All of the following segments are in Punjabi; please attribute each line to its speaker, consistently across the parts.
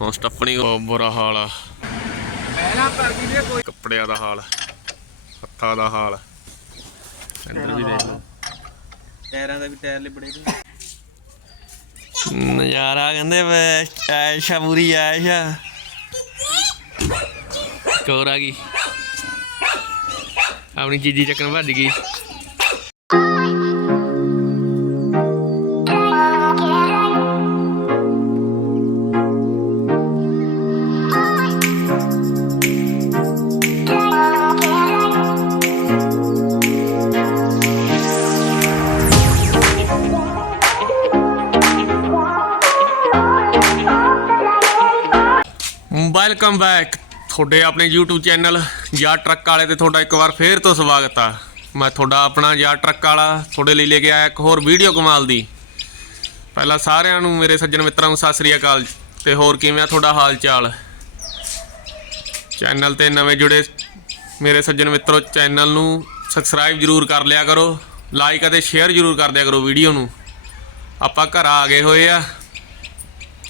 Speaker 1: ਹੁਣ ਸਟੱਪਣੀ ਬਹੁਤ ਬੁਰਾ ਹਾਲ ਆ।
Speaker 2: ਪਹਿਲਾਂ ਗਈ ਦੇ ਕੋਈ?
Speaker 1: ਕੱਪੜਿਆਂ ਦਾ ਹਾਲ ਹੱਥਾਂ ਦਾ ਹਾਲ। ਅੰਦਰ ਵੀ ਦੇਖ ਲਓ
Speaker 2: ਟਾਇਰਾਂ ਦਾ ਵੀ ਟਾਇਰ ਲਿਬੜੇ ਦੇ
Speaker 1: ਨਜ਼ਾਰਾ ਕਹਿੰਦੇ ਵੇ ਐਸ਼ਾ ਪੂਰੀ ਐਸ਼ਾ ਕੋਰ ਆ ਗਈ। ਆਪਣੀ ਚੀਜ਼ੀ ਚੱਕਣ ਭੱਜ ਗਈ। ਵੈਲਕਮ ਬੈਕ ਤੁਹਾਡੇ ਆਪਣੇ YouTube ਚੈਨਲ ਯਾ ਟਰੱਕ ਵਾਲੇ ਤੇ ਤੁਹਾਡਾ ਇੱਕ ਵਾਰ ਫੇਰ ਤੋਂ ਸਵਾਗਤ ਆ। ਮੈਂ ਤੁਹਾਡਾ ਆਪਣਾ ਯਾ ਟਰੱਕ ਵਾਲਾ ਤੁਹਾਡੇ ਲਈ ਲੈ ਕੇ ਆਇਆ ਇੱਕ ਹੋਰ ਵੀਡੀਓ ਕਮਾਲ ਦੀ। ਪਹਿਲਾਂ ਸਾਰਿਆਂ ਨੂੰ ਮੇਰੇ ਸੱਜਣ ਮਿੱਤਰਾਂ ਨੂੰ ਸਤਿ ਸ੍ਰੀ ਅਕਾਲ ਤੇ ਹੋਰ ਕਿਵੇਂ ਆ ਤੁਹਾਡਾ ਹਾਲ ਚਾਲ ਚੈਨਲ ਤੇ ਨਵੇਂ ਜੁੜੇ ਮੇਰੇ ਸੱਜਣ ਮਿੱਤਰੋ ਚੈਨਲ ਨੂੰ ਸਬਸਕ੍ਰਾਈਬ ਜਰੂਰ ਕਰ ਲਿਆ ਕਰੋ ਲਾਈਕ ਅਤੇ ਸ਼ੇਅਰ ਜਰੂਰ ਕਰ ਦਿਆ ਕਰੋ ਵੀਡੀਓ ਨੂੰ। ਆਪਾਂ ਘਰ ਆ ਗਏ ਹੋਏ ਆ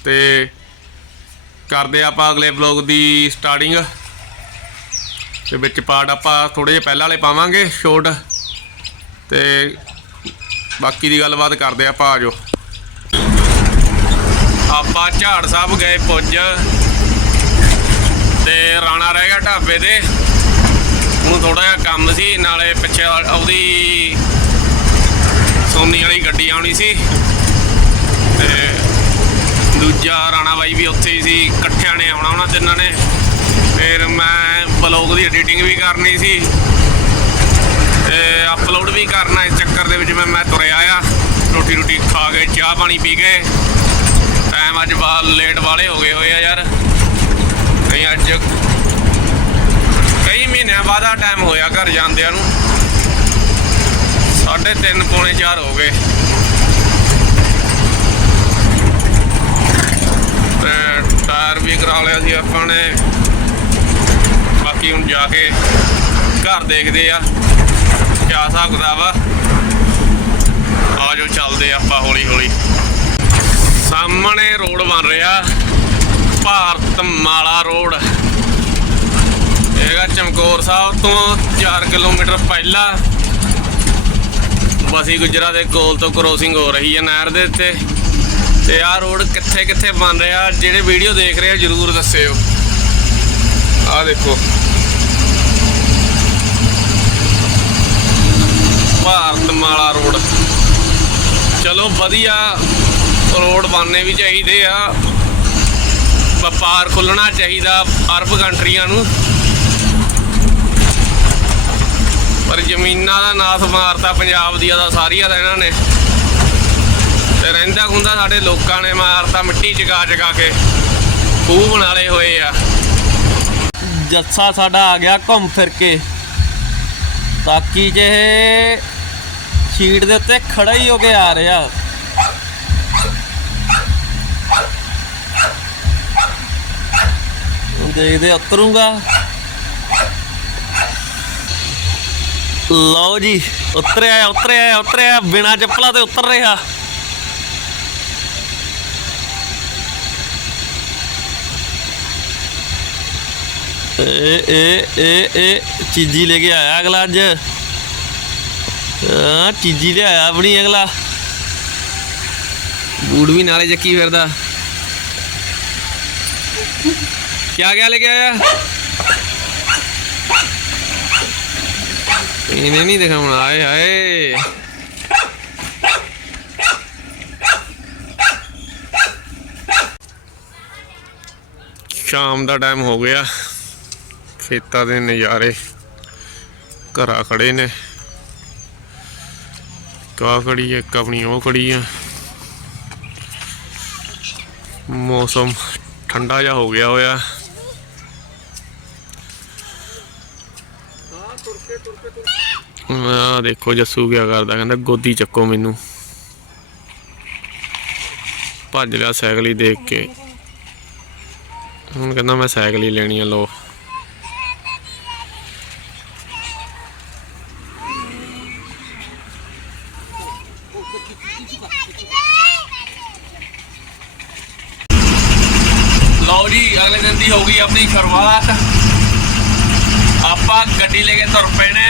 Speaker 1: ਤੇ ਕਰਦੇ ਆਪਾਂ ਅਗਲੇ ਵਲੌਗ ਦੀ ਸਟਾਰਟਿੰਗ ਤੇ ਵਿੱਚ ਪਾਰਟ ਆਪਾਂ ਥੋੜੇ ਜਿਹਾ ਪਹਿਲਾਂ ਵਾਲੇ ਪਾਵਾਂਗੇ ਸ਼ੋਰਟ ਤੇ ਬਾਕੀ ਦੀ ਗੱਲਬਾਤ ਕਰਦੇ ਆਪਾਂ ਆਜੋ ਆਪਾਂ ਝਾੜ ਸਾਹਿਬ ਗਏ ਪੁੱਜ। ਤੇ ਰਾਣਾ ਰਹਿ ਗਿਆ ਢਾਬੇ ਤੇ। ਉਹਨੂੰ ਥੋੜਾ ਜਿਹਾ ਕੰਮ ਸੀ, ਨਾਲੇ ਪਿੱਛੇ ਉਹਦੀ ਸੋਨੀ ਵਾਲੀ ਗੱਡੀ ਆਉਣੀ ਸੀ। ਦੂਜਾ ਰਾਣਾ ਬਾਈ ਵੀ ਉੱਥੇ ਹੀ ਸੀ, ਇਕੱਠਿਆਂ ਨੇ ਆਉਣਾ ਉਹਨਾਂ ਤਿੰਨਾਂ ਨੇ। ਫਿਰ ਮੈਂ ਬਲੌਗ ਦੀ ਐਡੀਟਿੰਗ ਵੀ ਕਰਨੀ ਸੀ ਤੇ ਅਪਲੋਡ ਵੀ ਕਰਨਾ ਇਸ ਚੱਕਰ ਦੇ ਵਿੱਚ ਮੈਂ ਮੈਂ ਤੁਰਿਆ ਆ ਰੋਟੀ ਰੋਟੀ ਖਾ ਕੇ, ਚਾਹ ਪਾਣੀ ਪੀ ਕੇ। ਟਾਈਮ ਅੱਜ ਬਾਅਦ ਲੇਟ ਵਾਲੇ ਹੋ ਗਏ ਹੋਏ ਆ ਯਾਰ। ਕਈ ਅੱਜ, ਕਈ ਮਹੀਨਿਆਂ ਬਾਅਦ ਆ ਟਾਈਮ ਹੋਇਆ ਘਰ ਜਾਂਦਿਆਂ ਨੂੰ। ਸਾਢੇ ਤਿੰਨ, ਪੌਣੇ 4 ਹੋ ਗਏ ਤੇ ਟਾਇਰ ਵੀ ਕਰਾ ਲਿਆ ਸੀ ਆਪਾਂ ਨੇ। ਬਾਕੀ ਹੁਣ ਜਾ ਕੇ ਘਰ ਦੇਖਦੇ ਆ। ਕਿਆ ਹਿਸਾਬ ਕਿਤਾਬ ਆ। ਆਜੋ ਚੱਲਦੇ ਆਪਾਂ ਹੌਲੀ ਹੌਲੀ ਸਾਹਮਣੇ ਰੋਡ ਬਣ ਰਿਹਾ। ਭਾਰਤ ਮਾਲਾ ਰੋਡ। ਹੈਗਾ ਚਮਕੌਰ ਸਾਹਿਬ ਤੋਂ 4 ਕਿਲੋਮੀਟਰ ਪਹਿਲਾਂ। ਬਸੀ ਗੁਜਰਾ ਦੇ ਕੋਲ ਤੋਂ ਕ੍ਰੋਸਿੰਗ ਹੋ ਰਹੀ ਹੈ ਨਹਿਰ ਦੇ ਉੱਤੇ। ਤੇ ਆਹ ਰੋਡ ਕਿੱਥੇ ਕਿੱਥੇ ਬਣ ਰਿਹਾ, ਜਿਹੜੇ ਵੀਡੀਓ ਦੇਖ ਰਹੇ ਆ, ਜਰੂਰ ਦੱਸਿਓ। ਆਹ ਦੇਖੋ। ਭਾਰਤ ਮਾਲਾ ਰੋਡ। ਚਲੋ ਵਧੀਆ ਰੋਡ ਬਣਨੇ ਵੀ ਚਾਹੀਦੇ ਆ। ਵਪਾਰ ਖੁੱਲਣਾ ਚਾਹੀਦਾ ਅਰਬ ਕੰਟਰੀਆਂ ਨੂੰ। ਪਰ ਜ਼ਮੀਨਾਂ ਦਾ ਨਾਸ ਮਾਰਤਾ ਪੰਜਾਬ ਦੀਆਂ ਦਾ ਸਾਰੀਆਂ ਦਾ ਇਹਨਾਂ ਨੇ। ਤੇ ਰਹਿੰਦਾ ਖੁੰਦਾ ਸਾਡੇ ਲੋਕਾਂ ਨੇ ਮਾਰਤਾ ਮਿੱਟੀ ਚਗਾ ਚਗਾ ਕੇ ਖੂਹ ਬਣਾ ਲਏ ਹੋਏ ਆ।
Speaker 3: ਜੱਸਾ ਸਾਡਾ ਆ ਗਿਆ ਘੁੰਮ ਫਿਰ ਕੇ। ਤਾਕੀ ਜੇ ਸ਼ੀਟ ਦੇ ਉੱਤੇ ਖੜਾ ਹੀ ਹੋ ਕੇ ਆ ਰਿਹਾ। ਦੇਖਦੇ ਉਤਰੂਗਾ। ਲਓ ਜੀ, ਉਤਰਿਆ ਉਤਰਿਆ ਉਤਰਿਆ, ਬਿਨਾ ਚੱਪਲਾਂ ਤੇ ਉਤਰ ਰਿਹਾ। ਏ ਏ ਏ ਏ ਚੀਜ਼ੀ ਲੈ ਕੇ ਆਇਆ ਅਗਲਾ ਅੱਜ। ਹਾਂ, ਚੀਜ਼ੀ ਲਿਆਇਆ ਆਪਣੀ ਅਗਲਾ।
Speaker 1: ਬੂੜ ਵੀ ਨਾਲੇ ਚੱਕੀ ਫਿਰਦਾ। ਕਿਆ ਗਿਆ ਲੈ ਕੇ ਆਇਆ? ਇਹਨੇ ਨਹੀਂ ਦਿਖਾਉਣਾ, ਆਏ ਹਾਏ। ਸ਼ਾਮ ਦਾ ਟਾਈਮ ਹੋ ਗਿਆ। ਖੇਤਾਂ ਦੇ ਨਜ਼ਾਰੇ ਘਰਾਂ ਖੜੇ ਨੇ। ਕਾ ਖੜੀ ਹੈ, ਇੱਕ ਆਪਣੀ ਉਹ ਖੜੀ ਆ ਮੌਸਮ ਠੰਡਾ ਜਿਹਾ ਹੋ ਗਿਆ ਹੋਇਆ। ਆ ਦੇਖੋ ਜੱਸੂ ਕਿਆ ਕਰਦਾ, ਕਹਿੰਦਾ ਗੋਦੀ ਚੱਕੋ ਮੈਨੂੰ। ਭੱਜ ਲਿਆ ਸਾਈਕਲ ਹੀ ਦੇਖ ਕੇ। ਹੁਣ ਕਹਿੰਦਾ ਮੈਂ ਸਾਈਕਲ ਹੀ ਲੈਣੀ ਆ ਲੋ ਲਓ ਜੀ ਅਗਲੇ ਦਿਨ ਦੀ ਹੋ ਗਈ ਆਪਣੀ ਸ਼ੁਰੂਆਤ ਆਪਾਂ ਗੱਡੀ ਲੈ ਕੇ ਤੁਰ ਪਏ ਨੇ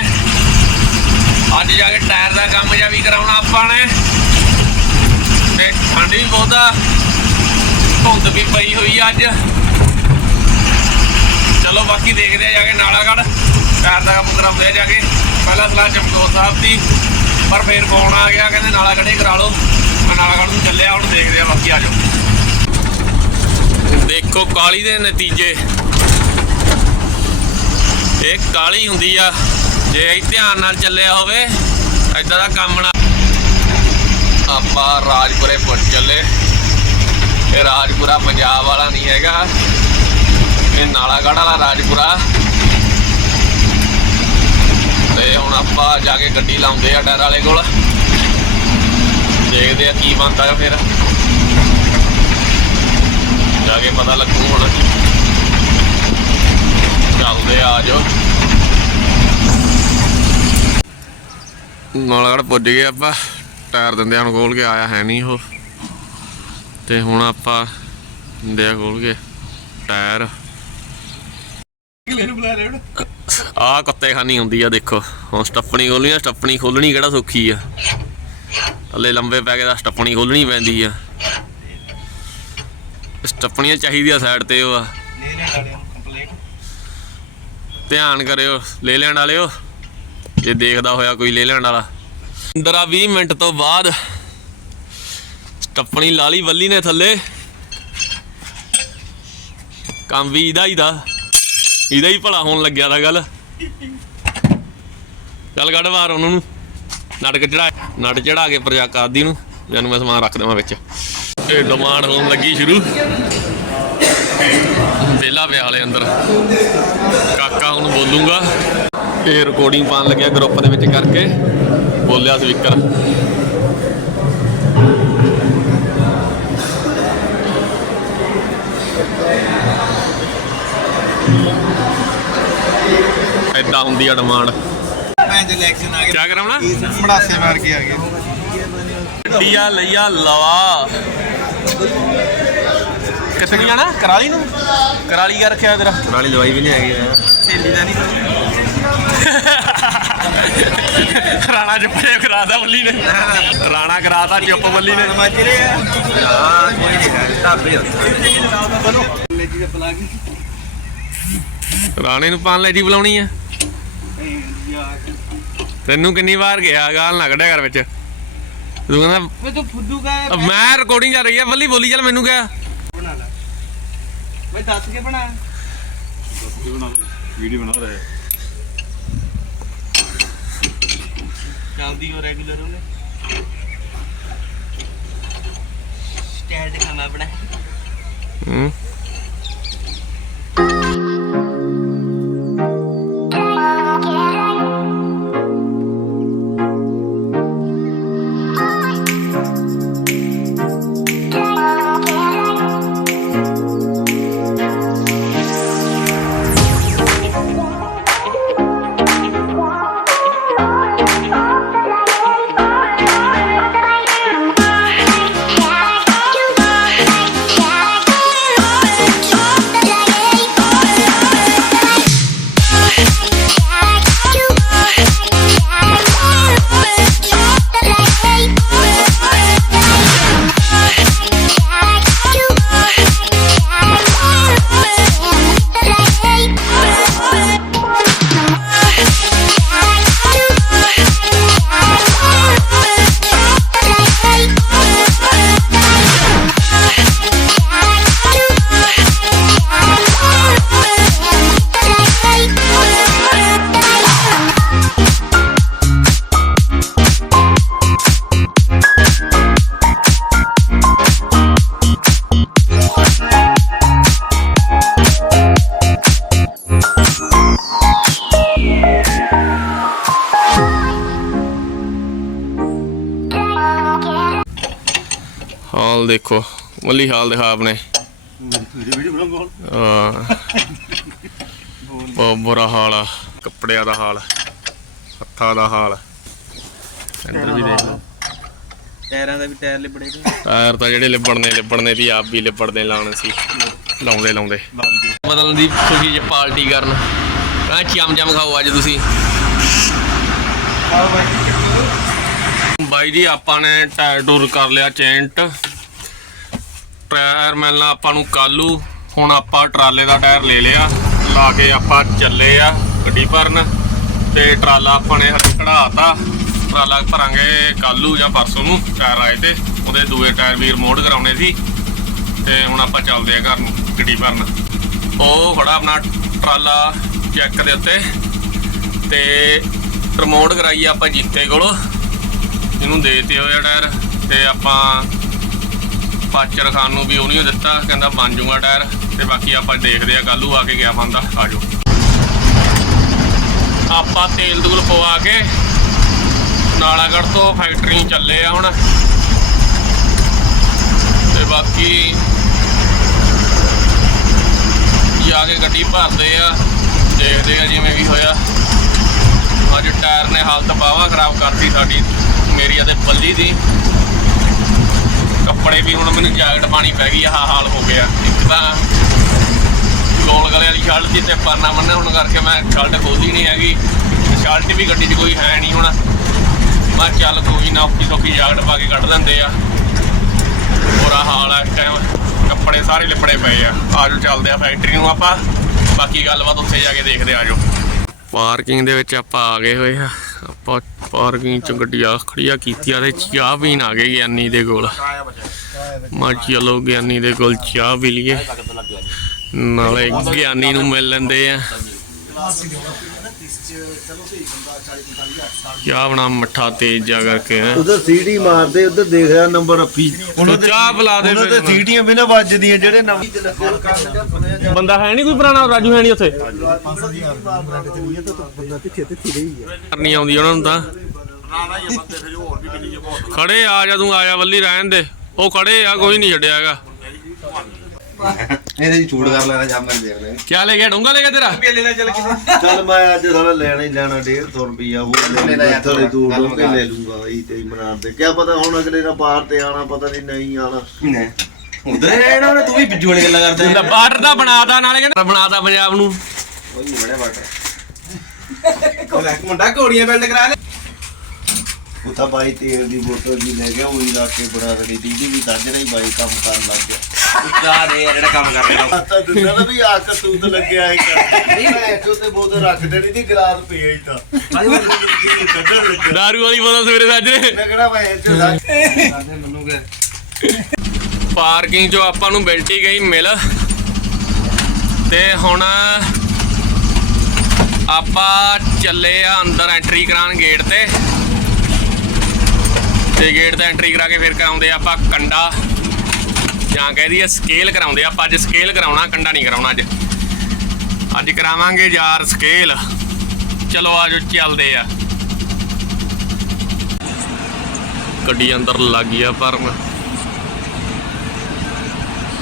Speaker 1: ਅੱਜ ਜਾ ਕੇ ਟਾਇਰ ਦਾ ਕੰਮ ਜਿਹਾ ਵੀ ਕਰਾਉਣਾ ਆਪਾਂ ਨੇ ਤੇ ਠੰਡ ਵੀ ਬਹੁਤ ਆ ਧੁੰਦ ਵੀ ਪਈ ਹੋਈ ਅੱਜ। ਚਲੋ ਬਾਕੀ ਦੇਖਦੇ ਆ ਜਾ ਕੇ ਨਾਲਾਗੜ ਟਾਇਰ ਦਾ ਕੰਮ ਕਰਾਉਂਦੇ ਆ ਜਾ ਕੇ। ਪਹਿਲਾਂ ਸਲਾਹ ਚਮਕੌਰ ਸਾਹਿਬ ਦੀ, ਪਰ ਫੇਰ ਫੋਨ ਆ ਗਿਆ, ਕਹਿੰਦੇ ਨਾਲਾਗੜ ਕਰਾ ਲਓ। ਮੈਂ ਨਾਲਾਗੜ ਨੂੰ ਚੱਲਿਆ, ਹੁਣ ਦੇਖਦੇ ਆ ਬਾਕੀ ਆ ਜਾਓ। ਦੇਖੋ ਕਾਲੀ ਦੇ ਨਤੀਜੇ। ਇਹ ਕਾਲੀ ਹੁੰਦੀ ਆ। ਜੇ ਅਸੀਂ ਧਿਆਨ ਨਾਲ ਚੱਲਿਆ ਹੋਵੇ ਐਦਾਂ ਦਾ ਕੰਮ ਨਾ ਆਪਾਂ ਰਾਜਪੁਰੇ ਪੁੱਜ ਚੱਲੇ। ਇਹ ਰਾਜਪੁਰਾ ਪੰਜਾਬ ਵਾਲਾ ਨਹੀਂ ਹੈਗਾ। ਇਹ ਨਾਲਾਗੜ੍ਹ ਵਾਲਾ ਰਾਜਪੁਰਾ। ਤੇ ਹੁਣ ਆਪਾਂ ਜਾ ਕੇ ਗੱਡੀ ਲਾਉਂਦੇ ਆ ਡਰ ਵਾਲੇ ਕੋਲ। ਦੇਖਦੇ ਆ ਕੀ ਬਣਦਾ ਫਿਰ। ਜਾ ਕੇ ਪਤਾ ਲੱਗੂ ਹੁਣ। ਚੱਲਦੇ ਆ ਆਜੋ ਨਾਲਗੜ ਪੁੱਜ ਗਏ ਆਪਾਂ। ਟਾਇਰ ਦਿੰਦੇ ਹੁਣ ਖੋਲ ਕੇ ਆਇਆ ਹੈ ਨਹੀਂ ਉਹ। ਤੇ ਹੁਣ ਆਪਾਂ ਦਿੰਦੇ ਖੋਲ ਕੇ ਟਾਇਰ। ਆ ਕੁੱਤੇ ਖਾਨੀ ਹੁੰਦੀ ਆ, ਦੇਖੋ। ਹੁਣ ਸਟੱਪਣੀ ਖੋਲਣੀ ਆ, ਸਟੱਪਣੀ ਖੋਲਣੀ ਕਿਹੜਾ ਸੌਖੀ ਆ। ਥੱਲੇ ਲੰਬੇ ਪੈ ਕੇ ਦਾ ਸਟੱਪਣੀ ਖੋਲਣੀ ਪੈਂਦੀ ਆ। ਸਟੱਪਣੀਆਂ ਚਾਹੀਦੀਆਂ ਸਾਈਡ ਤੇ ਉਹ ਆ। ਧਿਆਨ ਕਰਿਓ, ਲੈ ਲੈਣ ਵਾਲਿਓ। ਜੇ ਦੇਖਦਾ ਹੋਇਆ ਕੋਈ ਲੈ ਲੈਣ ਵਾਲਾ। 15 20 ਮਿੰਟ ਤੋਂ ਬਾਅਦ ਟੱਪਣੀ ਲਾ ਲਈ ਵੱਲੀ ਨੇ ਥੱਲੇ। ਕੰਮ ਵੀ ਇਹਦਾ ਹੀ ਦਾ। ਇਹਦਾ ਹੀ ਭਲਾ ਹੋਣ ਲੱਗਿਆ ਦਾ ਗੱਲ। ਚੱਲ ਕੱਢ ਬਾਹਰ ਉਹਨਾਂ ਨੂੰ। ਨਟਕ ਚੜਾ, ਨਟ ਚੜਾ ਕੇ ਪ੍ਰਜਾ ਆਦੀ ਨੂੰ। ਜਾਨੂੰ ਮੈਂ ਸਮਾਨ ਰੱਖ ਦੇਵਾਂ ਵਿੱਚ। ਇਹ ਡਿਮਾਂਡ ਹੋਣ ਲੱਗੀ ਸ਼ੁਰੂ। ਵਿਹਲਾ ਵਿਆਹ ਵਾਲੇ ਅੰਦਰ। ਕਾਕਾ ਹੁਣ ਬੋਲੂਗਾ। ਇਹ ਰਿਕਾਰਡਿੰਗ ਪਾਣ ਲੱਗਿਆ ਗਰੁੱਪ ਦੇ ਵਿੱਚ ਕਰਕੇ। ਬੋਲਿਆ ਸਪੀਕਰ। ਐਦਾਂ ਹੁੰਦੀ ਆ ਡਿਮਾਂਡ
Speaker 2: ਮੈਂ ਜੇ ਇਲੈਕਸ਼ਨ ਆ
Speaker 1: ਕੀ ਕਰਾਉਣਾ
Speaker 2: ਮੜਾਸੇ ਮਾਰ ਕੇ ਆ ਗਏ।
Speaker 1: ਗੱਡੀਆ ਲਈਆ ਲਵਾ। ਕਿੱਥੇ ਨੂੰ ਜਾਣਾ? ਕਰਾਲੀ ਨੂੰ। ਕਰਾਲੀ ਕਰ ਰੱਖਿਆ ਤੇਰਾ?
Speaker 2: ਵਾਲੀ ਦਵਾਈ ਵੀ ਨਹੀਂ ਹੈਗੀ ਸਹੇਲੀ ਦਾ ਨਹੀਂ।
Speaker 1: ਰਾਣਾ ਚੁੱਪ ਜਿਹਾ ਕਰਾਦਾ ਬੱਲੀ ਨੇ। ਰਾਣਾ ਕਰਾਤਾ ਚੁੱਪ ਬੱਲੀ ਨੇ।
Speaker 2: ਮਾਜਰੇ ਆ ਹਾਂ ਕੋਈ ਨਹੀਂ ਹੈ ਢਾਬੇ ਲੈ ਜੀ
Speaker 1: ਰਾਣੇ ਨੂੰ ਪਾਣ ਲੈਡੀ ਬੁਲਾਉਣੀ ਆ। ਤੈਨੂੰ ਕਿੰਨੀ ਵਾਰ ਗਿਆ ਗਾਲ ਨਾ ਕੱਢਿਆ ਕਰ ਵਿੱਚ। ਤੂੰ ਕਹਿੰਦਾ
Speaker 2: ਵੇ ਤੂੰ ਫੁੱਦੂ ਕਾ
Speaker 1: ਮੈਂ ਰਿਕਾਰਡਿੰਗ ਚੱਲ ਰਹੀ ਆ ਬੱਲੀ ਬੋਲੀ ਚੱਲ ਮੈਨੂੰ ਕਿਹਾ।
Speaker 2: ਬਣਾ ਲੈ। ਵੇ ਦੱਸ ਕੇ ਬਣਾ।
Speaker 4: ਵੀਡੀਓ ਬਣਾ ਰਹੇ
Speaker 2: ਚੱਲਦੀ ਹੋ ਰੈਗੂਲਰ ਉਹਨੇ ਸਟੈਂਡ ਖਾਣਾ ਬਣਾ
Speaker 1: ਹੂੰ। ਮੱਲੀ ਹਾਲ ਦਿਖਾ ਆਪਣੇ।
Speaker 4: ਵੀਡੀਓ ਬਣਾਉਂਗਾ
Speaker 1: ਹਾਂ। ਬਹੁਤ ਬੁਰਾ ਹਾਲ ਆ। ਕੱਪੜਿਆਂ ਦਾ ਹਾਲ ਹੱਥਾਂ ਦਾ ਹਾਲ। ਇੱਧਰ ਵੀ ਦੇਖ ਲਓ।
Speaker 2: ਟਾਇਰਾਂ ਦਾ ਵੀ ਟਾਇਰ ਲਿਬੜੇ ਪਏ
Speaker 1: ਟਾਇਰ ਤਾਂ ਜਿਹੜੇ ਲਿਬੜਨੇ ਲਿਬੜਨੇ ਦੀ ਆਪ ਵੀ ਲਿਬੜਨੇ ਲਾਉਣੇ ਸੀ ਲਾਉਂਦੇ ਲਾਉਂਦੇ। ਬਦਲਣ ਦੀ ਖੁਸ਼ੀ 'ਚ ਪਾਰਟੀ ਕਰਨ ਕਹਾਂ ਚਮ ਚਮ ਖਾਓ ਅੱਜ ਤੁਸੀਂ। ਬਾਈ ਜੀ ਆਪਾਂ ਨੇ ਟਾਇਰ ਟੂਰ ਕਰ ਲਿਆ ਚੇਂਟ। ਟਾਇਰ ਮਿਲਣਾ ਆਪਾਂ ਨੂੰ ਕੱਲੂ। ਹੁਣ ਆਪਾਂ ਟਰਾਲੇ ਦਾ ਟਾਇਰ ਲੈ ਲਿਆ। ਲਾ ਕੇ ਆਪਾਂ ਚੱਲੇ ਆ ਗੱਡੀ ਭਰਨ। ਤੇ ਟਰਾਲਾ ਆਪਾਂ ਨੇ ਹੱਥ ਕਢਾਤਾ। ਟਰਾਲਾ ਭਰਾਂਗੇ ਕੱਲੂ ਜਾਂ ਪਰਸੋਂ ਨੂੰ, ਟਾਇਰ ਆਏ ਤੇ। ਉਹਦੇ ਦੂਏ ਟਾਇਰ ਵੀ ਰਿਮੋਟ ਕਰਾਉਣੇ ਸੀ। ਤੇ ਹੁਣ ਆਪਾਂ ਚੱਲਦੇ ਆ ਘਰ ਨੂੰ ਗੱਡੀ ਭਰਨ। ਉਹ ਖੜਾ ਆਪਣਾ ਟਰਾਲਾ ਚੈੱਕ ਦੇ ਉੱਤੇ। ਤੇ ਰਿਮੋਟ ਕਰਾਈ ਆਪਾਂ ਜੀਤੇ ਕੋਲੋਂ। ਇਹਨੂੰ ਦੇਤੇ ਹੋਇਆ ਟਾਇਰ। ਤੇ ਆਪਾਂ ਪਾਚਰ ਖਾਨ ਨੂੰ ਵੀ ਉਹਨੇ ਦਿੱਤਾ, ਕਹਿੰਦਾ ਬਣ ਜਾਊਗਾ ਟਾਇਰ, ਤੇ ਬਾਕੀ ਆਪਾਂ ਦੇਖਦੇ ਆ ਕੱਲੂ ਆ ਕੇ ਗਿਆ ਬੰਦਾ ਆਜੋ ਆਪਾਂ ਤੇਲ ਦੂਲ ਪਵਾ ਕੇ ਨਾਲਾਗੜ੍ਹ ਤੋਂ ਫੈਕਟਰੀ ਚੱਲੇ ਆ ਹੁਣ। ਤੇ ਬਾਕੀ ਜਾ ਕੇ ਗੱਡੀ ਭਰਦੇ ਆ, ਦੇਖਦੇ ਆ ਜਿਵੇਂ ਵੀ ਹੋਇਆ। ਅੱਜ ਟਾਇਰ ਨੇ ਹਾਲਤ ਬਾਵਾ ਖਰਾਬ ਕਰਤੀ ਸਾਡੀ, ਮੇਰੀ ਅਤੇ ਬੱਲੀ ਦੀ। ਕੱਪੜੇ ਵੀ ਹੁਣ ਮੈਨੂੰ ਜੈਕਟ ਪਾਣੀ ਪੈ ਗਈ ਆਹ ਹਾਲ ਹੋ ਗਿਆ। ਇੱਕ ਤਾਂ ਗੋਲ ਗਲੇ ਵਾਲੀ ਸ਼ਰਟ ਸੀ ਤੇ ਪਰਨਾ ਬੰਨ੍ਹੇ ਹੁਣ ਕਰਕੇ ਮੈਂ ਸ਼ਰਟ ਖੋਲਦੀ ਨਹੀਂ ਹੈਗੀ। ਸ਼ਰਟ ਵੀ ਗੱਡੀ 'ਚ ਕੋਈ ਹੈ ਨਹੀਂ ਹੁਣ। ਮੈਂ ਚੱਲ ਕੋਈ ਨਾ, ਔਖੀ ਸੌਖੀ ਜੈਕਟ ਪਾ ਕੇ ਕੱਢ ਦਿੰਦੇ ਆ। ਬੁਰਾ ਹਾਲ ਆ, ਇਸ ਟਾਈਮ ਕੱਪੜੇ ਸਾਰੇ ਲਿਪੜੇ ਪਏ ਆ। ਆਜੋ ਚੱਲਦੇ ਆ ਫੈਕਟਰੀ ਨੂੰ ਆਪਾਂ। ਬਾਕੀ ਗੱਲਬਾਤ ਉੱਥੇ ਜਾ ਕੇ ਦੇਖਦੇ ਆ ਆਜੋ। ਪਾਰਕਿੰਗ ਦੇ ਵਿੱਚ ਆਪਾਂ ਆ ਗਏ ਹੋਏ ਆ। ਪਾਰਕਿੰਗ ਚ ਗੱਡੀਆਂ ਖੜੀਆਂ ਕੀਤੀਆਂ ਤੇ ਚਾਹ ਪੀਣ ਆ ਗਏ ਗਿਆਨੀ ਦੇ ਕੋਲ। ਮੈਂ ਚਲੋ ਗਿਆਨੀ ਦੇ ਕੋਲ ਚਾਹ ਪੀ ਲਈਏ। ਨਾਲੇ ਗਿਆਨੀ ਨੂੰ ਮਿਲ ਲੈਂਦੇ ਆ। ਚਾਹ ਬਣਾ ਮੱਠਾ ਤੇਜ਼ ਜਾ ਕਰਕੇ ਹੈਂ।
Speaker 2: ਉਧਰ ਸੀਡੀ ਮਾਰਦੇ ਉਧਰ ਦੇਖ ਰਿਹਾ ਨੰਬਰ ਅੱਪੀ
Speaker 1: ਤੂੰ ਚਾਹ ਪਿਲਾ ਦੇ
Speaker 2: ਉਹਨਾਂ ਤੇ। ਸੀਟੀਆਂ ਵੀ ਨਾ ਵੱਜਦੀਆਂ ਜਿਹੜੇ ਨਵੇਂ
Speaker 1: ਬੰਦਾ ਹੈ ਨਹੀਂ ਕੋਈ ਪੁਰਾਣਾ ਰਾਜੂ ਹੈ ਨਹੀਂ ਉੱਥੇ? ਕਰਨੀ ਆਉਂਦੀ ਉਹਨਾਂ ਨੂੰ ਤਾਂ। ਖੜੇ ਆ ਜਾ ਤੂੰ ਆਇਆ ਵੱਲੀ ਰਹਿਣ ਦੇ। ਉਹ ਖੜੇ ਆ ਕੋਈ ਨਹੀਂ ਛੱਡਿਆ ਹੈਗਾ।
Speaker 4: ਇਹਦੇ ਜੀ ਛੂਟ ਕਰ ਲੈਣਾ ਜਾਂ ਮੈਂ ਦੇਖ ਲੈ
Speaker 1: ਕਿਆ ਲੈ ਗਿਆ? ਡੂੰਗਾ ਲੈ ਗਿਆ ਤੇਰਾ?
Speaker 2: ਚੱਲ ਮੈਂ ਅੱਜ ਸਾਲਾ ਲੈਣਾ ਹੀ ਲੈਣਾ 150 ਰੁਪਿਆ ਹੋਰ ਲੈ ਲੈ ਥੋੜੇ ਦੂਰ ਕੇ ਲੈ ਲੂੰਗਾ ਇਹ ਤੇ ਮਨਾਰ ਦੇ ਕਿਆ ਪਤਾ ਹੁਣ ਅਗਲੇ ਨਾਲ ਬਾਹਰ ਤੇ ਆਣਾ ਪਤਾ ਨਹੀਂ ਨਹੀਂ ਆਣਾ।
Speaker 4: ਨਹੀਂ। ਉਧਰ ਰਹਿਣਾ ਉਹਨੇ ਤੂੰ ਵੀ ਬਿੱਜੂ ਵਾਲੀ ਗੱਲਾਂ ਕਰਦਾ
Speaker 1: ਬਾਰਡਰ ਦਾ ਬਣਾਤਾ ਨਾਲੇ ਕਹਿੰਦਾ ਬਣਾਤਾ ਪੰਜਾਬ ਨੂੰ।
Speaker 4: ਕੋਈ ਨਹੀਂ ਬੜਿਆ ਬਾਟਾ ਕੋਲ ਇੱਕ ਮੁੰਡਾ ਘੋੜੀਆਂ ਬਿਲਡ ਕਰਾ ਲੈ।
Speaker 2: ਉਹ ਤਾਂ ਬਾਈ ਤੇਲ ਦੀ ਬੋਤਲ ਜੀ ਲੈ ਗਿਆ ਉਹੀ ਲਾ ਕੇ ਬਣਾ ਦੇਣੀ ਦੀਦੀ ਵੀ ਦੱਜ ਰਹੀ ਬਾਈ ਕੰਮ ਕਰਨ ਲੱਗ ਗਿਆ।
Speaker 4: ਉੱਚਾ ਦੇ ਜਿਹੜਾ ਕੰਮ ਕਰ ਰਿਹਾ
Speaker 2: ਤਾਂ ਦਿੰਦਾ ਨਾ ਵੀ ਆ ਕਤੂਤ ਲੱਗਿਆ ਹੈ ਕਰ ਨਹੀਂ ਮੈਂ ਇੱਥੇ ਤੇ ਬੋਤਲ ਰੱਖ ਦੇਣੀ ਦੀ ਗਲਾਸ ਪਿਆ ਹੀ ਤਾਂ ਕੱਢਣ ਲੱਗਾ।
Speaker 1: ਦਾਰੂ ਵਾਲੀ ਬੋਤਲ ਸਵੇਰੇ ਸਾਜਰੇ।
Speaker 2: ਮੈਂ ਕਿਹੜਾ ਮੈਂ ਇੱਥੇ ਰੱਖ
Speaker 4: ਮੈਨੂੰ ਕਿ
Speaker 1: ਪਾਰਕਿੰਗ 'ਚੋਂ ਆਪਾਂ ਨੂੰ ਬਿਲਟੀ ਗਈ ਮਿਲ। ਤੇ ਹੁਣ ਆਪਾਂ ਚੱਲੇ ਆ ਅੰਦਰ ਐਂਟਰੀ ਕਰਾਉਣ ਗੇਟ ਤੇ। ਤੇ ਗੇਟ ਤੇ ਐਂਟਰੀ ਕਰਾ ਕੇ ਫਿਰ ਕਰਾਉਂਦੇ ਆ ਆਪਾਂ ਕੰਡਾ। ਜਾਂ ਕਹਿ ਦਈਏ ਸਕੇਲ ਕਰਾਉਂਦੇ ਆ ਆਪਾਂ ਅੱਜ ਸਕੇਲ ਕਰਾਉਣਾ ਕੰਡਾ ਨਹੀਂ ਕਰਾਉਣਾ ਅੱਜ। ਅੱਜ ਕਰਾਵਾਂਗੇ ਯਾਰ ਸਕੇਲ ਚਲੋ ਆਜੋ ਚੱਲਦੇ ਆ। ਗੱਡੀ ਅੰਦਰ ਲੱਗ ਗਿਆ ਪਰ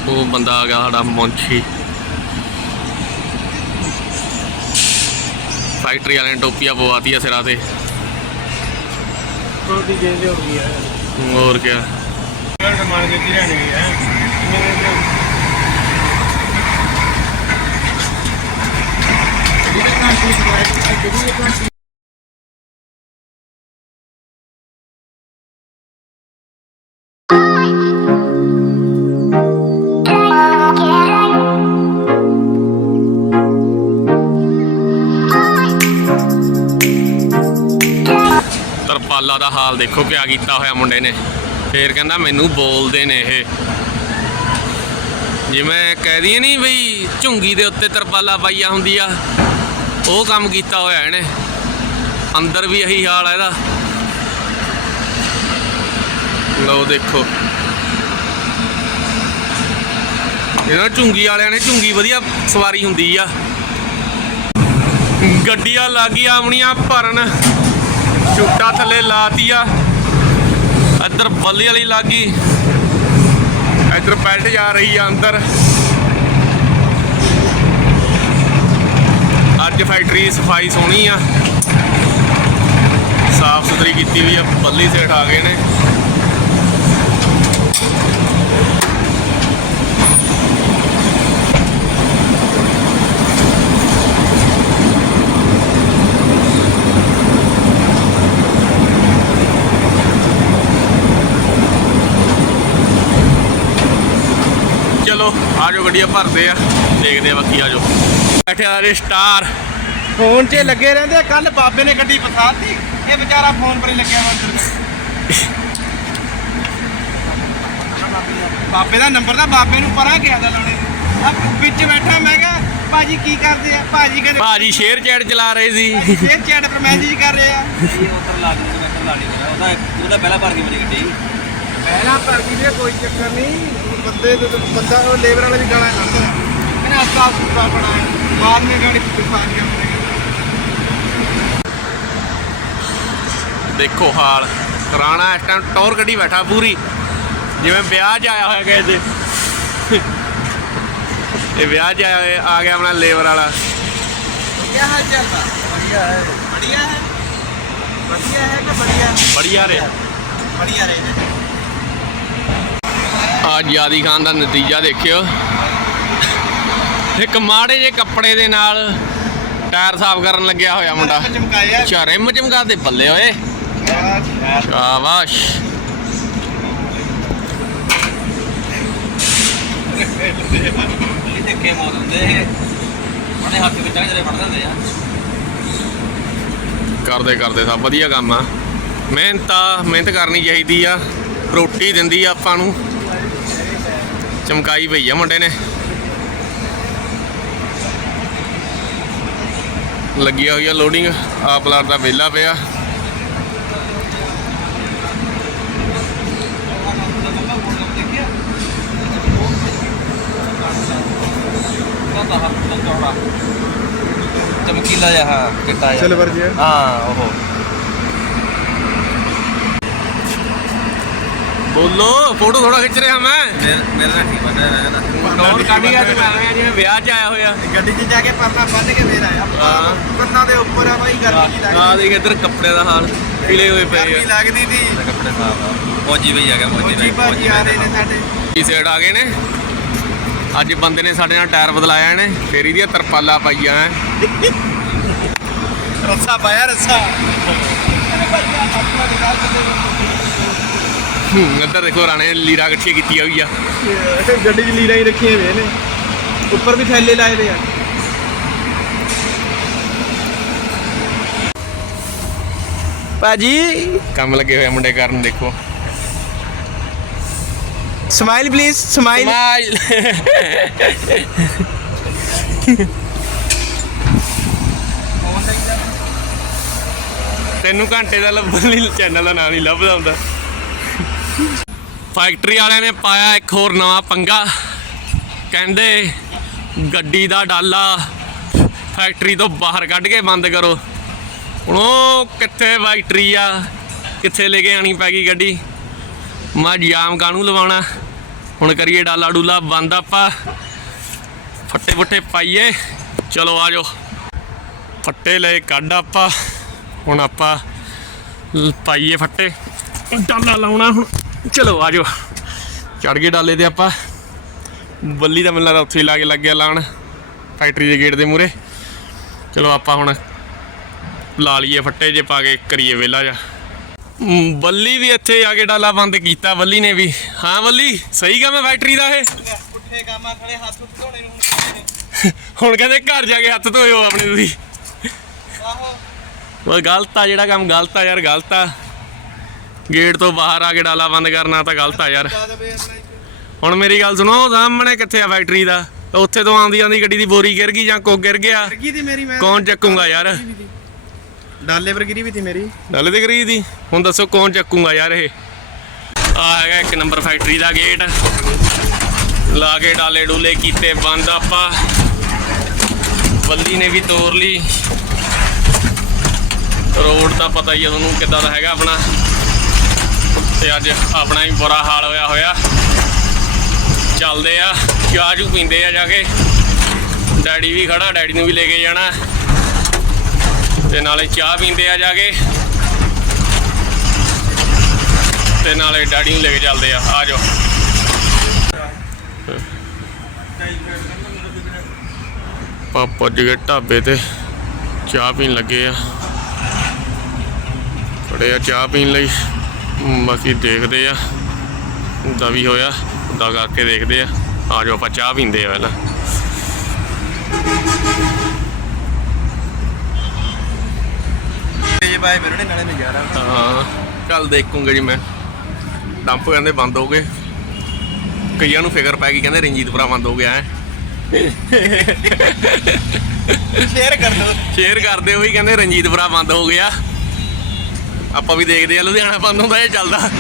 Speaker 1: ਉਹ ਬੰਦਾ ਆ ਗਿਆ ਸਾਡਾ ਮੌਂਚੀ ਫੈਕਟਰੀ ਵਾਲਿਆਂ ਨੇ ਟੋਪੀਆਂ ਪਵਾਤੀਆਂ ਸਿਰਾਂ ਤੇ।
Speaker 3: ਰੋਟੀ ਚੇਂਜ ਹੋ ਗਈ ਹੈ
Speaker 1: ਹੋਰ ਕੀ
Speaker 3: ਸਮਾਨ ਕਿੱਥੇ ਰਹਿਣੇ ਹੈ
Speaker 1: ਤਰਪਾਲਾ ਦਾ ਹਾਲ ਦੇਖੋ ਕਿਆ ਕੀਤਾ ਹੋਇਆ ਮੁੰਡੇ ਨੇ। ਫੇਰ ਕਹਿੰਦਾ ਮੈਨੂੰ ਬੋਲਦੇ ਨੇ ਇਹ। ਜਿਵੇਂ ਕਹਿ ਦਈਏ ਨਹੀਂ ਬਈ ਝੁੰਗੀ ਦੇ ਉੱਤੇ ਤਰਪਾਲਾ ਪਾਈਆ ਹੁੰਦੀ ਆ ਉਹ ਕੰਮ ਕੀਤਾ ਹੋਇਆ ਇਹਨੇ। ਅੰਦਰ ਵੀ ਇਹੀ ਹਾਲ ਆ ਇਹਦਾ। ਲਓ ਦੇਖੋ। ਇਹਨਾਂ ਝੁੰਗੀ ਵਾਲਿਆਂ ਨੇ ਝੁੰਗੀ ਵਧੀਆ ਸਵਾਰੀ ਹੁੰਦੀ ਆ। ਗੱਡੀਆਂ ਲੱਗੀਆਂ ਆਪਣੀਆਂ ਭਰਨ। ਛੁੱਟਾ ਥੱਲੇ ਲਾਤੀ ਆ। ਇੱਧਰ ਬੱਲੀ ਵਾਲੀ ਲੱਗੀ। ਇੱਧਰ ਬੈਲਟ ਜਾ ਰਹੀ ਆ ਅੰਦਰ। ਅੱਜ ਫੈਕਟਰੀ ਸਫ਼ਾਈ ਸੋਹਣੀ ਆ। ਸਾਫ਼ ਸੁਥਰੀ ਕੀਤੀ ਹੋਈ ਆ, ਬੱਲੀ ਸੇਠ ਆ ਗਏ ਨੇ ਚਲੋ ਆਜੋ ਗੱਡੀਆਂ ਭਰਦੇ ਆ। ਦੇਖਦੇ ਆ ਬਾਕੀ ਆਜੋ ਬੈਠੇ ਆ ਰੇ ਸਟਾਰ।
Speaker 4: ਫੋਨ 'ਚ ਲੱਗੇ ਰਹਿੰਦੇ ਕੱਲ ਬਾਬੇ ਨੇ ਗੱਡੀ ਫਸਾਤੀ। ਇਹ ਵਿਚਾਰਾ ਫੋਨ ਪਰ ਹੀ ਲੱਗਿਆ ਵਾ ਅੰਦਰ। ਬਾਬੇ ਦਾ ਨੰਬਰ ਦਾ ਬਾਬੇ ਨੂੰ ਪਰਾਂ ਗਿਆ ਦਾ ਲਾਉਣੇ ਆ ਵਿੱਚ ਬੈਠਾ ਮੈਂ ਕਿਹਾ ਭਾਜੀ ਕੀ ਕਰਦੇ ਆ? ਭਾਜੀ ਕਹਿੰਦੇ
Speaker 1: ਭਾਜੀ ਸ਼ੇਅਰ ਚੈਟ ਚਲਾ ਰਹੇ ਸੀ।
Speaker 4: ਫੇਰ ਚੈਟ ਪਰ ਮੈਸੇਜ ਕਰ ਰਹੇ ਆ।
Speaker 3: ਇਹ ਉਧਰ ਲਾ ਦੇ ਮੈਂ ਲਾ ਲਈ ਉਹਦਾ ਉਹਦਾ ਪਹਿਲਾ ਭਰ ਗਈ ਮੇਰੀ ਗੱਡੀ।
Speaker 4: ਪਹਿਲਾਂ ਭਰ ਗਈ ਦੀ ਕੋਈ ਚੱਕਰ ਨਹੀਂ ਬੰਦੇ ਤੇ ਬੰਦਾ ਉਹ ਲੇਬਰ ਵਾਲਾ ਵੀ ਗਾਲਾਂ ਕੱਢਦਾ ਕਹਿੰਦਾ ਅਸਤਾ ਸੁਪਾ ਬਣਾ ਬਾਅਦ में गाड़ी फसा दिया मैंने
Speaker 1: ਦੇਖੋ ਹਾਲ ਰਾਣਾ ਇਸ ਟਾਈਮ ਟੌਰ ਗੱਡੀ ਬੈਠਾ ਪੂਰੀ ਜਿਵੇਂ ਵਿਆਹ 'ਚ ਆਇਆ ਹੋਇਆ ਕਿਸੇ ਦੇ ਇਹ ਵਿਆਹ 'ਚ ਆਇਆ ਹੋਇਆ- ਆ ਗਿਆ ਆਪਣਾ ਲੇਬਰ ਵਾਲਾ
Speaker 4: क्या हाल चाल बा बढ़िया है बढ़िया है बढ़िया है कि बढ़िया
Speaker 1: ਬੜੀਆ ਰਿਹਾ
Speaker 4: बढ़िया रहे
Speaker 1: ਆ ਜਿਆਦੀ ਖਾਨ ਦਾ ਨਤੀਜਾ ਦੇਖਿਓ। ਇੱਕ ਮਾੜੇ ਜੇ ਕੱਪੜੇ ਦੇ ਨਾਲ ਟਾਇਰ ਸਾਫ਼ ਕਰਨ ਲੱਗਿਆ ਹੋਇਆ ਮੁੰਡਾ। ਚਾ ਰਿਮ ਦੇ ਬੱਲੇ ਓਏ। ਸ਼ਾਬਾਸ਼। ਕਰਦੇ ਕਰਦੇ ਸਭ ਵਧੀਆ ਕੰਮ ਆ। ਮਿਹਨਤ ਮਿਹਨਤ ਕਰਨੀ ਚਾਹੀਦੀ ਆ। ਰੋਟੀ ਦਿੰਦੀ ਆ ਆਪਾਂ ਨੂੰ। ਚਮਕਾਈ ਪਈ ਆ ਮੁੰਡੇ ਨੇ। ਲੱਗੀ ਹੋਈ ਆ ਲੋਡਿੰਗ ਆ ਪਲਾਟ ਦਾ ਵੇਲਾ ਪਿਆ।
Speaker 3: ਚਮਕੀਲਾ ਜਿਹਾ ਕਿੱਟਾ ਹਾਂ ਉਹ।
Speaker 1: ਬੋਲੋ ਫੋਟੋ ਥੋੜਾ ਖਿੱਚ ਰਿਹਾ ਮੈਂ।
Speaker 3: ਮੇਰੇ ਨਾਲ ਠੀਕ ਬੰਦਾ ਰਹਿਣਾ
Speaker 1: ਨੋਟ ਕੱਢ ਤੇ ਆਇਆ ਜਿਵੇਂ ਵਿਆਹ 'ਚ ਆਇਆ ਹੋਇਆ।
Speaker 4: ਗੱਡੀ 'ਚ ਜਾ ਕੇ ਪਰਨਾ ਬੰਨ ਕੇ ਫੇਰ ਆਇਆ।
Speaker 1: ਹਾਂ।
Speaker 4: ਕੰਨਾਂ ਦੇ ਉੱਪਰ ਆ ਬਾਈ ਗਰਮੀ
Speaker 1: ਆ
Speaker 4: ਲੱਗਦੀ।
Speaker 1: ਦੇਖ ਇੱਧਰ ਕੱਪੜੇ ਦਾ ਹਾਲ ਪੀਲੇ ਹੋਏ ਪਏ
Speaker 4: ਗਰਮੀ
Speaker 1: ਆ
Speaker 4: ਲੱਗਦੀ ਸੀ
Speaker 3: ਕੱਪੜੇ ਸਾਫ਼ ਆ। ਫੌਜੀ ਬਈ ਆ ਗਿਆ ਫੌਜੀ
Speaker 4: ਫੌਜੀ ਭਾਜੀ ਆ ਰਹੇ ਨੇ ਸਾਡੇ।
Speaker 1: ਇਸ ਸਾਈਡ ਆ ਗਏ ਨੇ? ਅੱਜ ਬੰਦੇ ਨੇ ਸਾਡੇ ਨਾਲ ਟਾਇਰ ਬਦਲਾਇਆ ਇਹਨੇ ਫੇਰ ਇਹਦੀਆਂ ਤਰਪਾਲਾਂ ਪਾਈਆਂ ਐ।
Speaker 4: ਰੱਸਾ ਪਾਇਆ ਰੱਸਾ।
Speaker 1: ਹੂੰ, ਇੱਧਰ ਦੇਖੋ ਰਾਣੇ ਨੇ ਲੀਰਾ ਇਕੱਠੀ ਕੀਤੀ ਹੋਈ ਆ।
Speaker 4: ਗੱਡੀ 'ਚ ਲੀਰਾਂ ਹੀ ਰੱਖੀਆਂ ਹੋਈਆਂ ਨੇ। ਉੱਪਰ ਵੀ ਥੈਲੇ ਲਾਏ ਦੇ ਆ। ਭਾਜੀ।
Speaker 1: ਕੰਮ ਲੱਗੇ ਹੋਏ ਆ ਮੁੰਡੇ ਕਰਨ ਦੇਖੋ।
Speaker 4: ਸਮਾਈਲ ਪਲੀਜ਼ ਸਮਾਈਲ
Speaker 1: ਸਮਾਈਲ ਤੈਨੂੰ ਘੰਟੇ ਦਾ ਲੱਭਣ ਲਈ ਚੈਨਲ ਦਾ ਨਾਂ ਨਹੀਂ ਲੱਭਦਾ ਹੁੰਦਾ। ਫੈਕਟਰੀ ਵਾਲਿਆਂ ਨੇ ਪਾਇਆ ਇੱਕ ਹੋਰ ਨਵਾਂ ਪੰਗਾ। ਕਹਿੰਦੇ ਗੱਡੀ ਦਾ ਡਾਲਾ ਫੈਕਟਰੀ ਤੋਂ ਬਾਹਰ ਕੱਢ ਕੇ ਬੰਦ ਕਰੋ। ਹੁਣ ਉਹ ਕਿੱਥੇ ਫੈਕਟਰੀ ਆ? ਕਿੱਥੇ ਲੈ ਕੇ ਆਣੀ ਪੈ ਗਈ ਗੱਡੀ? ਮੈਂ ਜਾਮ ਕਾਹਨੂੰ ਲਵਾਉਣਾ? ਹੁਣ ਕਰੀਏ ਡਾਲਾ ਡੂਲਾ ਬੰਦ ਆਪਾਂ। ਫੱਟੇ ਫੁੱਟੇ ਪਾਈਏ। ਚਲੋ ਆਜੋ ਫੱਟੇ ਲੈ ਕੱਢ ਆਪਾਂ। ਹੁਣ ਆਪਾਂ ਪਾਈਏ ਫੱਟੇ। ਡਾਲਾ ਲਾਉਣਾ ਹੁਣ। ਚਲੋ ਆਜੋ ਚੜ ਗਏ ਡਾਲੇ ਤੇ ਆਪਾਂ। ਬੱਲੀ ਦਾ ਮੈਨੂੰ ਲੱਗਦਾ ਉੱਥੇ ਹੀ ਲਾ ਕੇ ਲੱਗਿਆ ਲਾਣ ਫੈਕਟਰੀ ਦੇ ਗੇਟ ਦੇ ਮੂਰੇ ਚਲੋ ਆਪਾਂ ਹੁਣ ਲਾ ਲਈਏ ਫੱਟੇ ਜੇ ਪਾ ਕੇ ਕਰੀਏ ਵੇਲਾ ਜਾ ਬੱਲੀ ਵੀ ਇੱਥੇ ਆ ਕੇ ਡਾਲਾ ਬੰਦ ਕੀਤਾ ਬੱਲੀ ਨੇ ਵੀ। ਹਾਂ ਬੱਲੀ ਸਹੀ ਕੰਮ ਹੈ ਫੈਕਟਰੀ ਦਾ ਇਹ?
Speaker 4: ਪੁੱਠੇ ਕਾਮਾਂ ਖੜੇ ਹੱਥ ਧੋਣੇ ਨੂੰ ਹੁਣ
Speaker 1: ਹੁਣ ਕਹਿੰਦੇ ਘਰ ਜਾ ਕੇ ਹੱਥ ਧੋਇਓ ਆਪਣੇ ਤੁਸੀਂ।
Speaker 4: ਆਹੋ।
Speaker 1: ਉਹ ਗਲਤ ਆ ਜਿਹੜਾ ਕੰਮ ਗਲਤ ਆ ਯਾਰ ਗਲਤ ਆ। ਗੇਟ ਤੋਂ ਬਾਹਰ ਆ ਕੇ ਡਾਲਾ ਬੰਦ ਕਰਨਾ ਤਾਂ ਗਲਤ ਆ ਯਾਰ। ਹੁਣ ਮੇਰੀ ਗੱਲ ਸੁਣੋ ਉਹ ਸਾਹਮਣੇ ਕਿੱਥੇ ਆ ਫੈਕਟਰੀ ਦਾ? ਉੱਥੇ ਤੋਂ ਆਉਂਦੀ ਆਉਂਦੀ ਗੱਡੀ ਦੀ ਬੋਰੀ ਗਿਰ ਗਈ ਜਾਂ ਕੋ ਗਿਰ ਗਿਆ?
Speaker 4: ਵਰਗੀ ਦੀ ਮੇਰੀ ਮੈਂ
Speaker 1: ਕੌਣ ਚੱਕੂਗਾ ਯਾਰ?
Speaker 4: ਡਾਲੇ ਵਰਗੀ ਵੀ ਤੀ ਮੇਰੀ।
Speaker 1: ਡਾਲੇ ਤੇ ਕਰੀ ਦੀ ਹੁਣ ਦੱਸੋ ਕੌਣ ਚੱਕੂਗਾ ਯਾਰ ਇਹ? ਆ ਹੈਗਾ ਇੱਕ ਨੰਬਰ ਫੈਕਟਰੀ ਦਾ ਗੇਟ। ਲਾ ਕੇ ਡਾਲੇ ਡੂਲੇ ਕੀਤੇ ਬੰਦ ਆਪਾਂ। ਬੱਲੀ ਨੇ ਵੀ ਤੋੜ ਲਈ। ਰੋਡ ਦਾ ਪਤਾ ਹੀ ਆ ਤੁਹਾਨੂੰ ਕਿੱਦਾਂ ਦਾ ਹੈਗਾ ਆਪਣਾ। ਤੇ ਅੱਜ ਆਪਣਾ ਹੀ ਬੁਰਾ ਹਾਲ ਹੋਇਆ ਹੋਇਆ। ਚੱਲਦੇ ਆ, ਚਾਹ ਚੂ ਪੀਂਦੇ ਆ ਜਾ ਕੇ। ਡੈਡੀ ਵੀ ਖੜਾ, ਡੈਡੀ ਨੂੰ ਵੀ ਲੈ ਕੇ ਜਾਣਾ। ਤੇ ਨਾਲੇ ਚਾਹ ਪੀਂਦੇ ਆ ਜਾ ਕੇ। ਤੇ ਨਾਲੇ ਡੈਡੀ ਨੂੰ ਲੈ ਕੇ ਚੱਲਦੇ ਆ ਆ ਜਾਓ। ਪਾਪਾ ਜੀ ਢਾਬੇ ਤੇ, ਚਾਹ ਪੀਣ ਲੱਗੇ ਆ। ਖੜੇ ਆ ਚਾਹ ਪੀਣ ਲਈ। ਬਾਕੀ ਦੇਖਦੇ ਆ। ਦਾ ਵੀ ਹੋਇਆ ਦਾ ਕਰਕੇ ਦੇਖਦੇ ਆ। ਆ ਜਾਓ ਆਪਾਂ ਚਾਹ ਪੀਂਦੇ ਆ ਪਹਿਲਾਂ।
Speaker 4: ਜੇ ਬਾਏ ਮੇਰੇ ਨੇ ਨਾਲੇ ਨਜ਼ਾਰਾ।
Speaker 1: ਹਾਂ ਕੱਲ ਦੇਖੂੰਗਾ ਜੀ ਮੈਂ। ਡੰਪ ਕਹਿੰਦੇ ਬੰਦ ਹੋ ਗਏ। ਕਈਆਂ ਨੂੰ ਫਿਕਰ ਪੈ ਗਈ ਕਹਿੰਦੇ ਰਣਜੀਤਪੁਰਾ ਬੰਦ ਹੋ ਗਿਆ ਹੈ।
Speaker 4: ਸ਼ੇਅਰ ਕਰ ਦੋ
Speaker 1: ਸ਼ੇਅਰ ਕਰਦੇ ਹੋਈ ਕਹਿੰਦੇ ਰਣਜੀਤਪੁਰਾ ਬੰਦ ਹੋ ਗਿਆ। ਆਪਾਂ ਵੀ ਦੇਖਦੇ ਆ ਲੁਧਿਆਣਾ ਬੰਦ ਹੁੰਦਾ ਇਹ ਚੱਲਦਾ।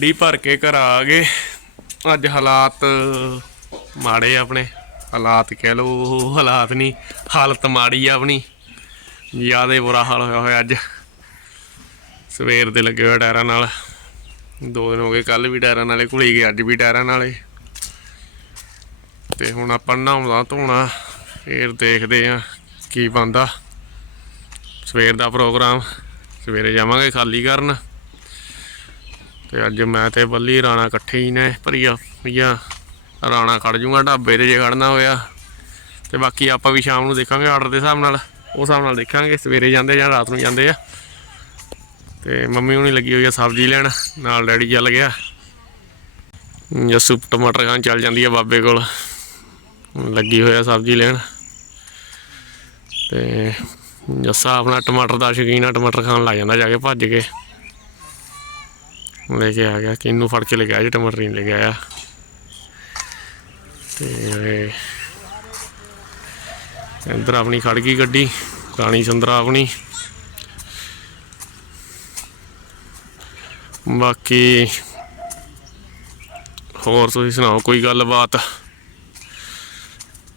Speaker 1: ਗੱਡੀ ਭਰ ਕੇ ਘਰ ਆ ਗਏ। ਅੱਜ ਹਾਲਾਤ ਮਾੜੇ ਆਪਣੇ। ਹਾਲਾਤ ਕਹਿ ਲੋ ਹਾਲਾਤ ਨਹੀਂ, ਹਾਲਤ ਮਾੜੀ ਆ ਆਪਣੀ। ਜਿਆਦੇ ਬੁਰਾ ਹਾਲ ਹੋਇਆ ਹੋਇਆ ਅੱਜ। ਸਵੇਰ ਦੇ ਲੱਗੇ ਹੋਏ ਟਾਇਰਾਂ ਨਾਲ। ਦੋ ਦਿਨ ਹੋ ਗਏ ਕੱਲ ਵੀ ਟਾਇਰਾਂ ਨਾਲੇ, ਘੁਲੀ ਗਏ, ਅੱਜ ਵੀ ਟਾਇਰਾਂ ਨਾਲੇ। ਤੇ ਹੁਣ ਆਪਾਂ ਨਹਾਉਣਾ ਧੋਣਾ, ਫੇਰ ਦੇਖਦੇ ਆ ਕੀ ਬੰਦਾ ਸਵੇਰ ਦਾ ਪ੍ਰੋਗਰਾਮ, ਸਵੇਰੇ ਜਾਵਾਂਗੇ ਖਾਲੀ ਕਰਨ। ਤੇ ਅੱਜ ਮੈਂ ਤੇ ਬੱਲੀ ਰਾਣਾ ਇਕੱਠੇ ਹੀ ਨੇ, ਭਰੀਆ ਭਈਆ, ਰਾਣਾ ਖੜ ਜੂਗਾ ਢਾਬੇ ਤੇ ਜੇ ਖੜਨਾ ਹੋਇਆ। ਤੇ ਬਾਕੀ ਆਪਾਂ ਵੀ ਸ਼ਾਮ ਨੂੰ ਦੇਖਾਂਗੇ ਆਰਡਰ ਦੇ ਹਿਸਾਬ ਨਾਲ, ਉਹ ਹਿਸਾਬ ਨਾਲ ਦੇਖਾਂਗੇ, ਸਵੇਰੇ ਜਾਂਦੇ ਜਾਂ ਰਾਤ ਨੂੰ ਜਾਂਦੇ ਆ। ਤੇ ਮੰਮੀ ਹੁਣੀ ਲੱਗੀ ਹੋਈ ਆ ਸਬਜ਼ੀ ਲੈਣ, ਨਾਲ ਡੈਡੀ ਚੱਲ ਗਿਆ। ਜੱਸੂ ਟਮਾਟਰ ਖਾਣ ਚੱਲ ਜਾਂਦੀ ਆ ਬਾਬੇ ਕੋਲ। ਲੱਗੀ ਹੋਇਆ ਸਬਜ਼ੀ ਲੈਣ। ਤੇ ਜੱਸਾ ਆਪਣਾ ਟਮਾਟਰ ਦਾ ਸ਼ੌਕੀਨ ਆ, ਟਮਾਟਰ ਖਾਣ ਲੱਗ ਜਾਂਦਾ ਜਾ ਕੇ ਭੱਜ ਕੇ। ਲੈ ਕੇ ਆ ਗਿਆ, ਕਿੰਨੂੰ ਫੜ ਕੇ ਲੈ ਕੇ ਆਇਆ, ਜੀ ਲੈ ਕੇ ਤੇ ਇੱਧਰ ਆਪਣੀ ਖੜ ਗਈ ਗੱਡੀ, ਰਾਣੀ ਚੰਦਰਾ ਆਪਣੀ। ਬਾਕੀ ਹੋਰ ਤੁਸੀਂ ਸੁਣਾਓ, ਕੋਈ ਗੱਲਬਾਤ?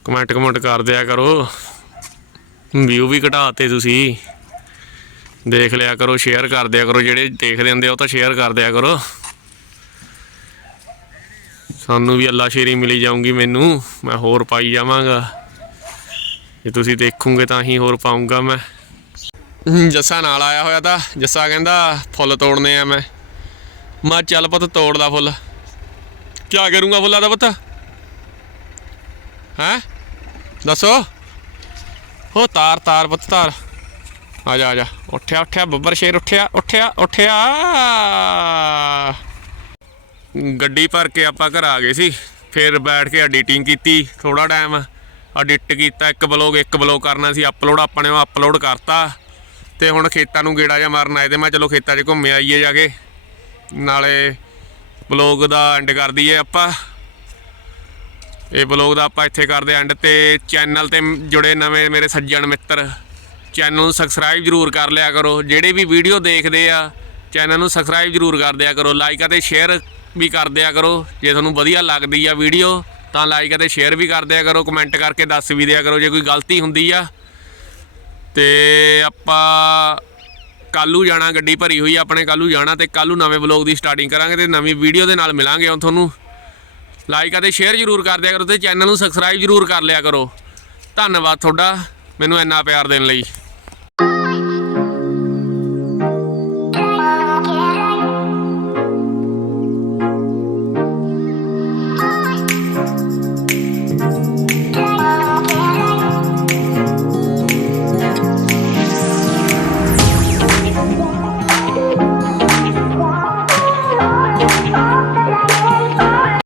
Speaker 1: ਕਮੈਂਟ ਕਮੈਂਟ ਕਰ ਦਿਆ ਕਰੋ। ਵਿਊ ਵੀ ਘਟਾਤੇ ਤੁਸੀਂ। ਦੇਖ ਲਿਆ ਕਰੋ ਸ਼ੇਅਰ ਕਰ ਦਿਆ ਕਰੋ, ਜਿਹੜੇ ਦੇਖਦੇ ਹੁੰਦੇ ਉਹ ਤਾਂ ਸ਼ੇਅਰ ਕਰ ਦਿਆ ਕਰੋ। ਸਾਨੂੰ ਵੀ ਅੱਲਾ ਸ਼ੇਰੀ ਮਿਲੀ ਜਾਊਗੀ ਮੈਨੂੰ, ਮੈਂ ਹੋਰ ਪਾਈ ਜਾਵਾਂਗਾ। ਜੇ ਤੁਸੀਂ ਦੇਖੋਗੇ ਤਾਂ ਹੀ ਹੋਰ ਪਾਉਂਗਾ ਮੈਂ। ਜੱਸਾ ਨਾਲ ਆਇਆ ਹੋਇਆ ਤਾਂ, ਜੱਸਾ ਕਹਿੰਦਾ, ਫੁੱਲ ਤੋੜਨੇ ਆ ਮੈਂ। ਮੈਂ ਚੱਲ ਪੁੱਤ, ਤੋੜ ਲਾ ਫੁੱਲ। ਕੀ ਕਰੂੰਗਾ ਫੁੱਲਾਂ ਦਾ ਪੁੱਤ? ਹੈ? ਦੱਸੋ? ਹੋ, ਤਾਰ ਤਾਰ ਪੁੱਤ, ਤਾਰ। ਆ ਜਾ ਆ ਜਾ। ਉੱਠਿਆ ਉੱਠਿਆ, ਬੱਬਰ ਸ਼ੇਰ ਉੱਠਿਆ ਉੱਠਿਆ ਉੱਠਿਆ। ਗੱਡੀ ਭਰ ਕੇ ਆਪਾਂ ਘਰ ਆ ਗਏ ਸੀ। ਫਿਰ ਬੈਠ ਕੇ ਐਡੀਟਿੰਗ ਕੀਤੀ ਥੋੜਾ ਟਾਈਮ ਐਡਿਟ ਕੀਤਾ, ਇੱਕ ਬਲੌਗ ਇੱਕ ਬਲੌਗ ਕਰਨਾ ਸੀ ਅਪਲੋਡ ਆਪਾਂ ਨੇ ਉਹ ਅਪਲੋਡ ਕਰਤਾ। ਤੇ ਹੁਣ ਖੇਤਾਂ ਨੂੰ ਗੇੜਾ ਜਾਂ ਮਾਰਨ ਆਏ ਤੇ ਮੈਂ ਚਲੋ ਖੇਤਾਂ 'ਚ ਘੁੰਮੇ ਆਈਏ ਜਾ ਕੇ। ਨਾਲੇ ਬਲੌਗ ਦਾ ਐਂਡ ਕਰ ਦਈਏ ਆਪਾਂ। ਇਹ ਬਲੌਗ ਦਾ ਆਪਾਂ ਇੱਥੇ ਕਰਦੇ ਐਂਡ ਤੇ ਚੈਨਲ ਤੇ ਜੁੜੇ ਨਵੇਂ ਮੇਰੇ ਸੱਜਣ ਮਿੱਤਰ। ਚੈਨਲ ਨੂੰ ਸਬਸਕ੍ਰਾਈਬ ਜਰੂਰ ਕਰ ਲਿਆ ਕਰੋ। ਜਿਹੜੇ ਵੀ ਵੀਡੀਓ ਦੇਖਦੇ ਆ, ਚੈਨਲ ਨੂੰ ਸਬਸਕ੍ਰਾਈਬ ਜਰੂਰ ਕਰ ਦਿਆ ਕਰੋ। ਲਾਈਕ ਅਤੇ ਸ਼ੇਅਰ ਵੀ ਕਰ ਦਿਆ ਕਰੋ। ਜੇ ਤੁਹਾਨੂੰ ਵਧੀਆ ਲੱਗਦੀ ਆ ਵੀਡੀਓ ਤਾਂ ਲਾਈਕ ਅਤੇ ਸ਼ੇਅਰ ਵੀ ਕਰ ਦਿਆ ਕਰੋ। ਕਮੈਂਟ ਕਰਕੇ ਦੱਸ ਵੀ ਦਿਆ ਕਰੋ ਜੇ ਕੋਈ ਗਲਤੀ ਹੁੰਦੀ ਆ। ਤੇ ਆਪਾਂ ਕੱਲੂ ਜਾਣਾ, ਗੱਡੀ ਭਰੀ ਹੋਈ ਆ ਆਪਣੇ ਕੱਲੂ ਜਾਣਾ ਤੇ ਕੱਲੂ ਨਵੇਂ ਵਲੌਗ ਦੀ ਸਟਾਰਟਿੰਗ ਕਰਾਂਗੇ ਤੇ ਨਵੀਂ ਵੀਡੀਓ ਦੇ ਨਾਲ ਮਿਲਾਂਗੇ ਹੁਣ ਤੁਹਾਨੂੰ। ਲਾਈਕ ਅਤੇ ਸ਼ੇਅਰ ਜਰੂਰ ਕਰ ਦਿਆ ਕਰੋ ਤੇ ਚੈਨਲ ਨੂੰ ਸਬਸਕ੍ਰਾਈਬ ਜਰੂਰ ਕਰ ਲਿਆ ਕਰੋ। ਧੰਨਵਾਦ ਤੁਹਾਡਾ। ਮੈਨੂੰ ਇੰਨਾ ਪਿਆਰ ਦੇਣ ਲਈ।